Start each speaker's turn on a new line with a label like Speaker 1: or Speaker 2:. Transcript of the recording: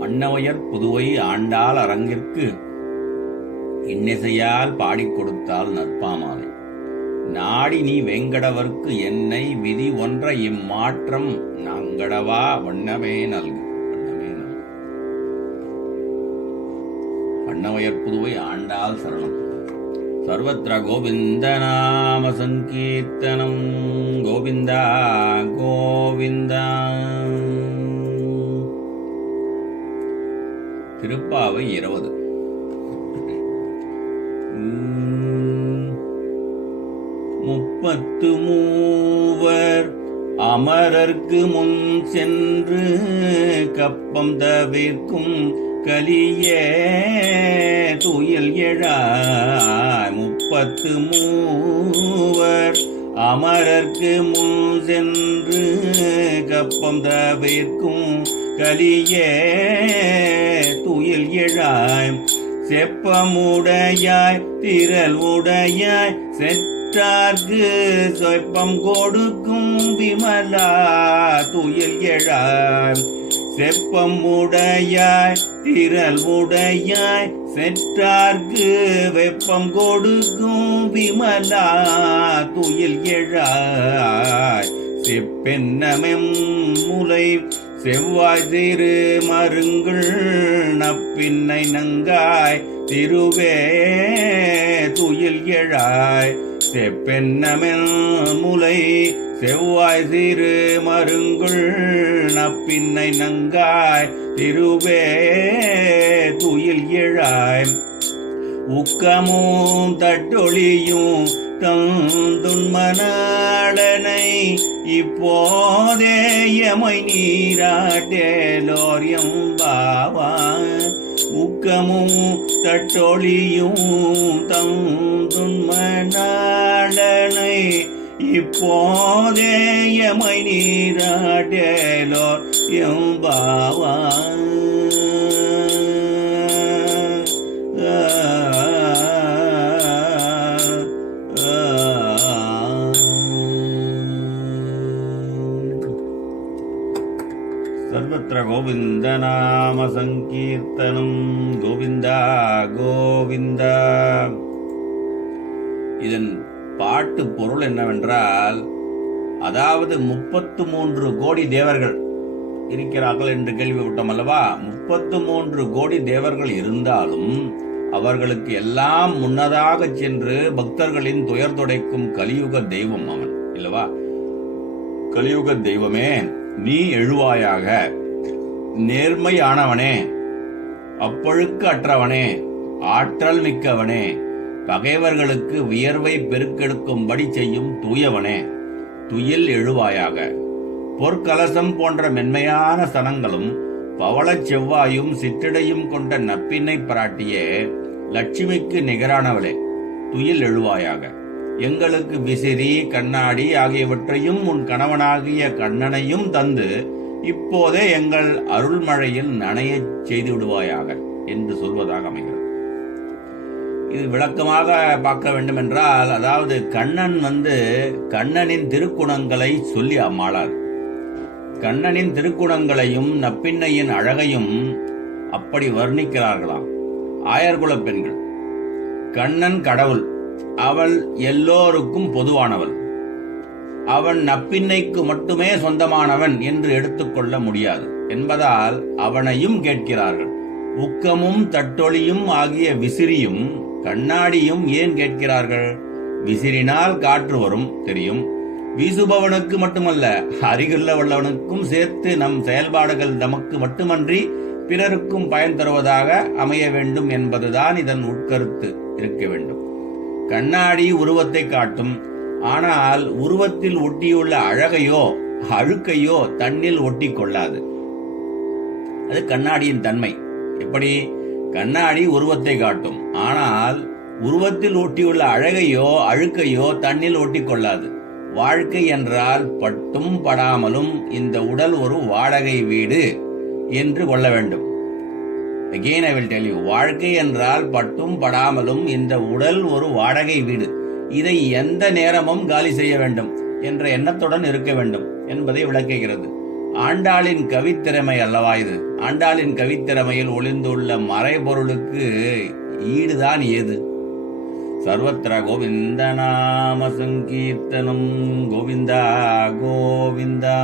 Speaker 1: அன்னவையர் புதுவை ஆண்டாள் அரங்கிற்கு இன்னிசையால் பாடிக் கொடுத்தால் நற்பாமாலை. நாடி நீ வெங்கடவர்க்கு என்னை விதி ஒன்ற இம்மாற்றம் நாங்கடவா வண்ணமே நல்கு. வண்ணமே நல்கு. அன்னவையர் புதுவை ஆண்டாள் சரணம். சர்வத்திர கோவிந்த நாம சங்கீர்த்தனம். கோவிந்தா கோவிந்தா. திருப்பாவை இருபது. முப்பத்து மூவர் அமரர்க்கு முன் சென்று கப்பம் தவிர்க்கும் கலிய துயில் எழா முப்பத்து மூவர் அமரர்க்கு முன் சென்று கப்பம் தவிர்க்கும் கலியே துயில் எழாய் செப்பமுடையாய் திரள் உடையாய் செற்றார்க்கு சொப்பம் கொடுக்கும் விமலா துயில் எழாய் செப்பம் உடையாய் திரள் உடையாய் செற்றார்க்கு வெப்பம் கொடுக்கும் விமலா துயில் எழாய். செப்பென்னமெம் முலை செவ்வாய் திரு மருங்குள் நப்பின்னை நங்காய் திருவே துயில் எழாய். செப்பென்னமெல் முலை செவ்வாய் சிறு மருங்குள் நப்பின்னை நங்காய் திருவே துயில் இழாய். உக்கமும் தட்டொழியும் தந்துன்மனாளனை இப்போதேயமை நீராட்டேலோரியம் பாவா ஊக்கமும் தட்டொழியும் தந்துன்மனாளனை இப்போதேயமை நீராட்டேலோர் எம்பாவா சர்வத்திர கோவிந்த நாம சங்கீர்த்தனம் கோவிந்தா கோவிந்தா. இதன் பாட்டு பொருள் என்னவென்றால் அதாவது முப்பத்து மூன்று கோடி தேவர்கள் இருக்கிறார்கள் என்று கேள்விப்பட்டோம் அல்லவா முப்பத்து மூன்று கோடி தேவர்கள் இருந்தாலும் அவர்களுக்கு எல்லாம் முன்னதாக சென்று பக்தர்களின் துயர் துடைக்கும் கலியுக தெய்வம் அவன் இல்லவா? கலியுக தெய்வமே. நீ எழுவாயாக. நேர்மையானவனே அப்பொழுக்கு அற்றவனே ஆற்றல் மிக்கவனே பகைவர்களுக்கு வியர்வை பெருக்கெடுக்கும்படி செய்யும் தூயவனே துயில் எழுவாயாக. பொற்கலசம் போன்ற மென்மையான சனங்களும் பவளச் செவ்வாயும் சிற்றிடையும் கொண்ட நப்பினை பிராட்டியே லட்சுமிக்கு நிகரானவளே துயில் எழுவாயாக. எங்களுக்கு விசிறி கண்ணாடி ஆகியவற்றையும் உன் கணவனாகிய கண்ணனையும் தந்து இப்போதே எங்கள் அருள்மழையில் நனையச் செய்து விடுவாயாக என்று சொல்வதாக அமைகிறது. இது விளக்கமாக பார்க்க வேண்டும் என்றால் அதாவது கண்ணன் வந்து கண்ணனின் திருக்குணங்களை சொல்லி அம்மாளார். கண்ணனின் திருக்குணங்களையும் நப்பின்னையின் அழகையும் அப்படி வர்ணிக்கிறார்களாம். ஆயர்குல பெண்கள். கண்ணன் கடவுள். அவள் எல்லோருக்கும் பொதுவானவள். அவன் நப்பின்னைக்கு மட்டுமே சொந்தமானவன் என்று எடுத்துக்கொள்ள முடியாது. என்பதால் அவனையும் கேட்கிறார்கள். உக்கமும் தட்டொளியும் ஆகிய விசிறியும் கண்ணாடியும் ஏன் கேட்கிறார்கள்? விசிறினால் காற்று வரும் தெரியும். வீசுபவனுக்கு மட்டுமல்ல அருகில் உள்ளவனுக்கும் சேர்த்து நம் செயல்பாடுகள் நமக்கு மட்டுமன்றி பிறருக்கும் பயன் தருவதாக அமைய வேண்டும் என்பதுதான் இதன் உட்கருத்து. இருக்க வேண்டும். கண்ணாடி உருவத்தை காட்டும். ஆனால் உருவத்தில் ஒட்டியுள்ள அழகையோ அழுக்கையோ தன்னில் ஒட்டி கொள்ளாது. அது கண்ணாடியின் தன்மை. எப்படி? கண்ணாடி உருவத்தை காட்டும். ஆனால் உருவத்தில் ஒட்டியுள்ள அழகையோ அழுக்கையோ தன்னில் ஒட்டி கொள்ளாது. வாழ்க்கை என்றால் பட்டும் படாமலும் இந்த உடல் ஒரு வாடகை வீடு என்று கொள்ள வேண்டும். Again I will tell you வாழ்க்கை என்றால் பட்டும் படாமலும் இந்த உடல் ஒரு வாடகை வீடு. இதை எந்த நேரமும் காலி செய்ய வேண்டும் என்ற எண்ணத்துடன் இருக்க வேண்டும் என்பதை விளக்குகிறது. ஆண்டாளின் கவித்திறமை அல்லவா இது? ஆண்டாளின் கவித்திறமையில் ஒளிந்துள்ள மறைபொருளுக்கு ஈடுதான் ஏது? சர்வத்திர கோவிந்த நாம சங்கீர்த்தனும் கோவிந்தா கோவிந்தா.